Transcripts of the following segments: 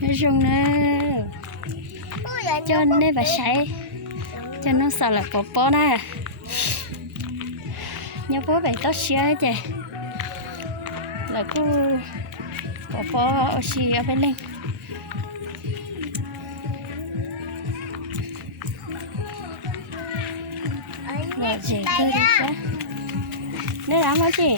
nói chung nữa cho nên phải sấy cho nó sợ là bó nè nhớ bố phải tốt xíu chứ là cứ bó xí ở bên lên rồi chị cứ đi ra nếu làm hả chị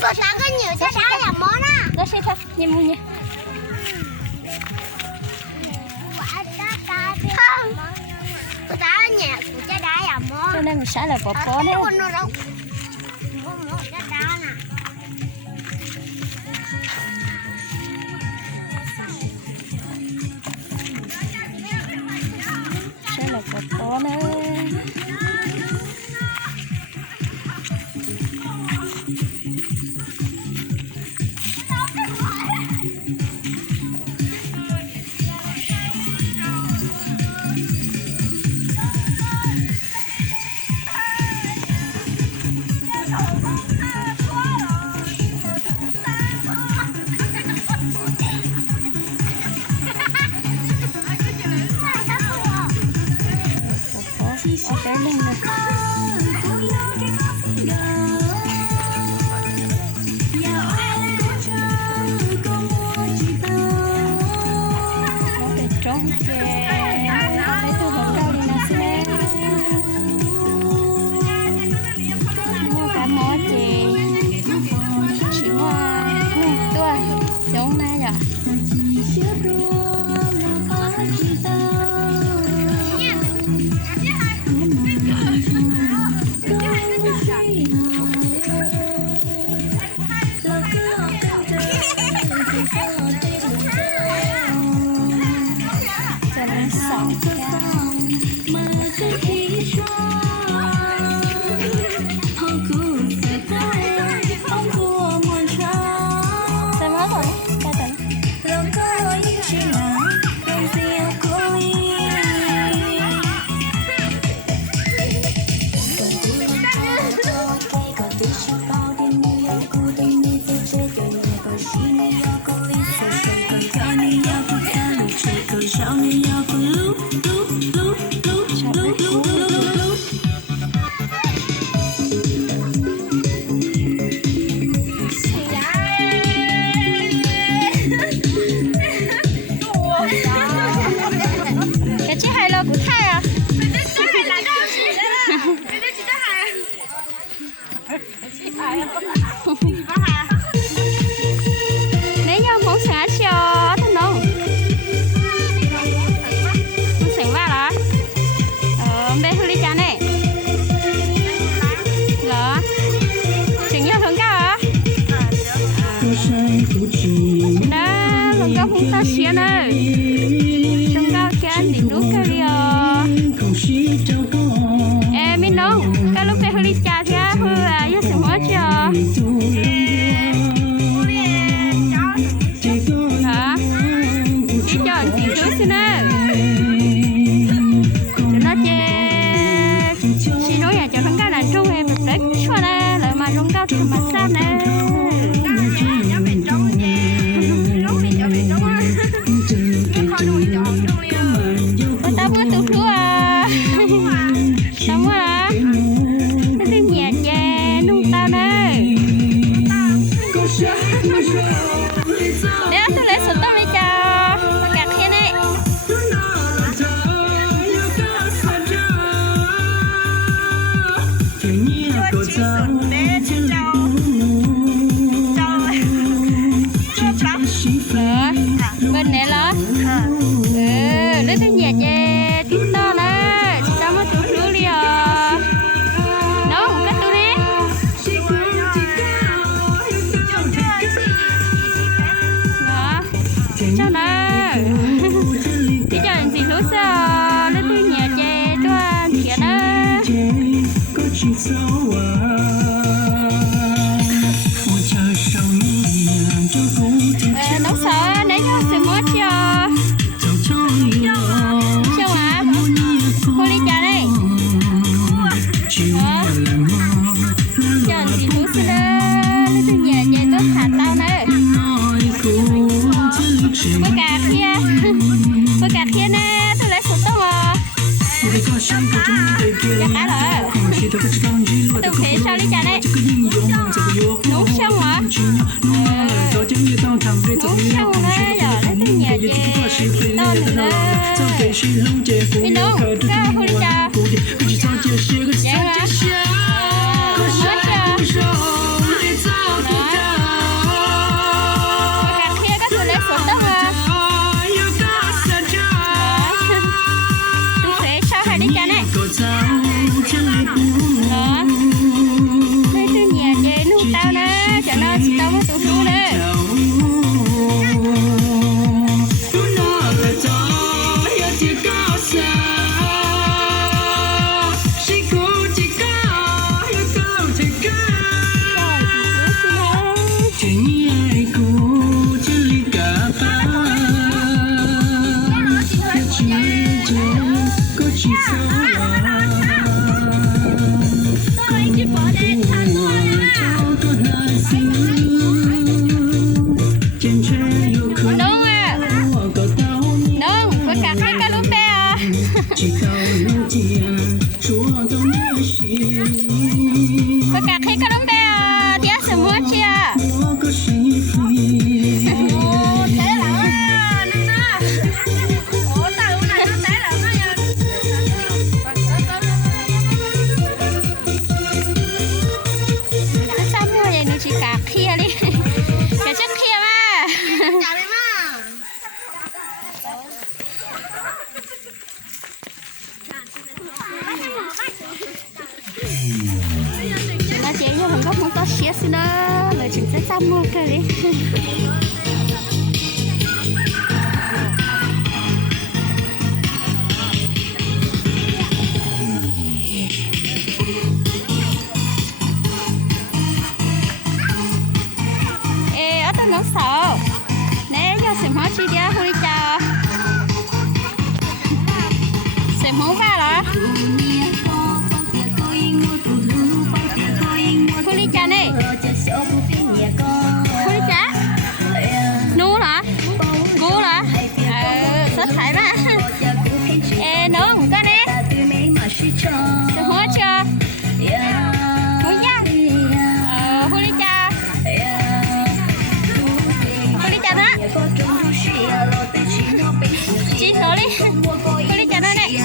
tôi đã có nhiều trái đá làm món á. Đó sẽ thật, nhìn mua nha. Không. Tôi đã ở nhà của trái đá làm món. Cho nên mình sẽ là bó đấy. Trái đá nè. Sẽ là bó nữa. Cái lên này. Nó phải trống chè. Lấy từ bọc rau đi nào xem. Mua cả mó chè. Chỉ hoa. Tua. Giống này rồi. Nếu như muốn sáng cho thân nông muốn sáng vào đó bên hư lý chán này đó chính nhau hướng cao hả đó hướng cao không ta xía nữa hướng cao kén đỉnh lúc cái liều em biết nông cái lúc bên hư lý chán thì hư là rất sướng hết chưa mà sao nè tao muốn tụt lúa à tao muốn à tao đi nhà chè nung tao nè để tôi lấy sữa tao lấy cho tao cắt thế này bên này lo lấy cái nhà chè tí to nè sao mà tụt lúa đi à đâu cắt tôi đi đó cho nè tí cho anh gì lúa sao lấy cái nhà chè cho anh thiệt đó nấu sợ để cho sự mất cho sao ạ cô đi chả đây Dạ cá rồi. Từ phía sau đi cha này. Nấu xong hả? Nấu xong đấy, giờ lấy từ nhà về to nữa đấy. Đi nấu, sao không đi cha? Dạ hả? Hết chưa? Cà khia các tôi lấy sốt đất hả? Từ phía sau hay đi cha này. Đó. Lấy từ nhà về nấu tao nè, cho nó tao mới tụi hú nè. Nó sợ nè giờ xem hết chi đi hôi cha xem không va rồi hôi cha này hôi cha nu hả gu hả sốt thái mà nấu không có nè xem hết chưa hôi cha hôi cha chị tới đi tôi đi chợ đây này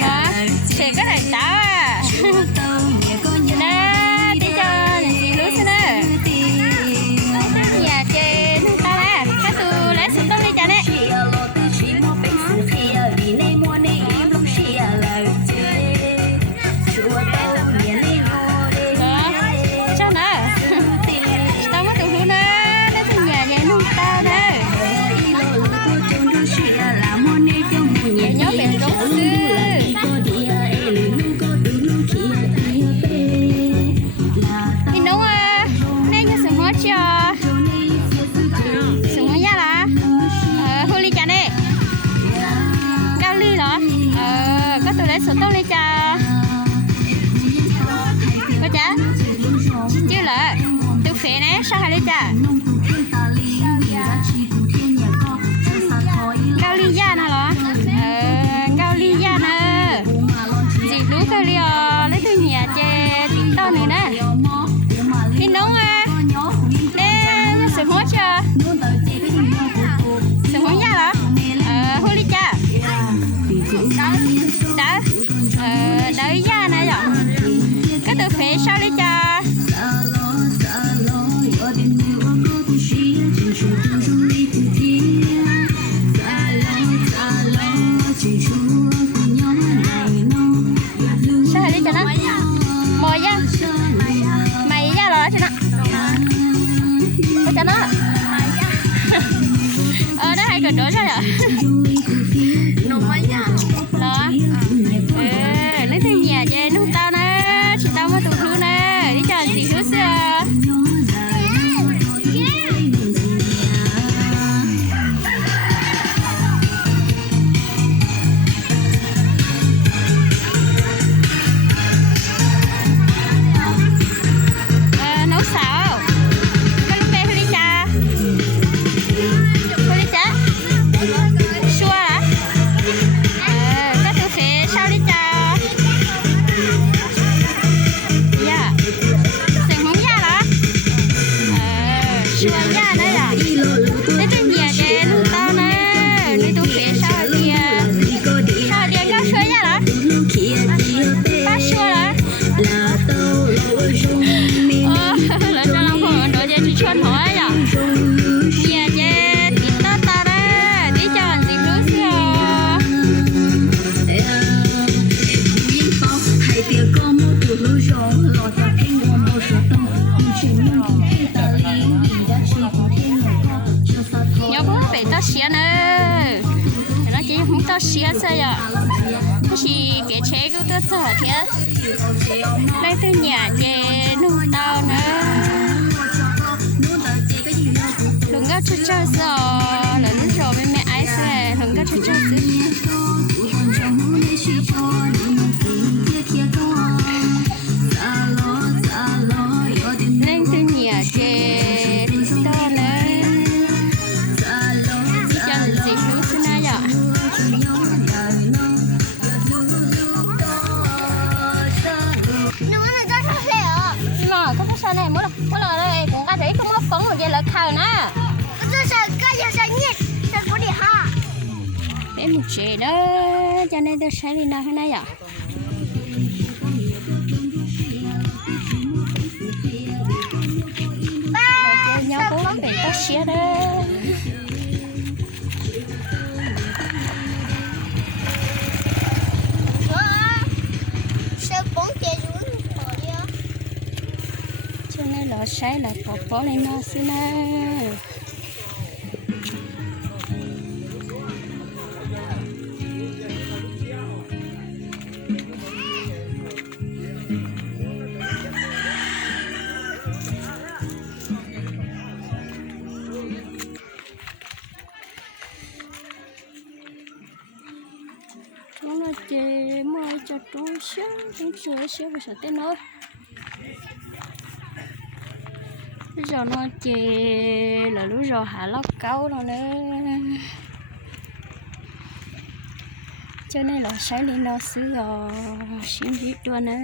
hả chị có thể táo à nè đi cho chị lúa xin nè nhà chị nâng tao nè các tôi lấy xuống tôi đi chợ này cho nè tao mới tụi hứa nè nhà vậy nâng tao nè nhớ về tốt sư đi nấu à nên như sừng hết chưa sừng hết ra là hôi ly trà này cao ly đó có tôi lấy sữa tốt ly trà có chả chứ là từ phía này sao hai ly trà cao ly da nè đó cao ly da nè chị lú cao ly lấy từ nhà chè tím to nữa nè đi nấu à nè sườn hối chưa sườn hối da hả hôi ly cha đó đợi da nè rồi cái từ phía sau ly cha mồi da mày da rồi cho nó đó hay cần đổi ra rồi nồng mấy nha đó lấy thêm nhà về nước tao nè chị tao mới tụt luôn nè đi chờ chị hứa xưa chia sẻ ạ chỉ cái chế của tôi sợ thế lấy từ nhà về nung tao nữa đừng có chơi chơi giờ là lúc rồi mẹ ai sẽ đừng có chơi chơi gì lên từ nhà về tao nữa cho nên gì nữa xin ai ạ nhưng mà có cái xe này mới là đây cũng có thể có mất cổng rồi vậy là khờ nè để một chế đó cho nên tôi sẽ đi nào thế này ạ nhau cũng bị tắt xe đó cho nên là sẽ là bỏ lên nó xin nè nó chè mồi cho trốn sáng cũng sửa và sợ tên nữa bây giờ nó chè là lúc rồi hạ lóc câu rồi nữa cho nên là sáng lên nó sửa xin biết luôn nè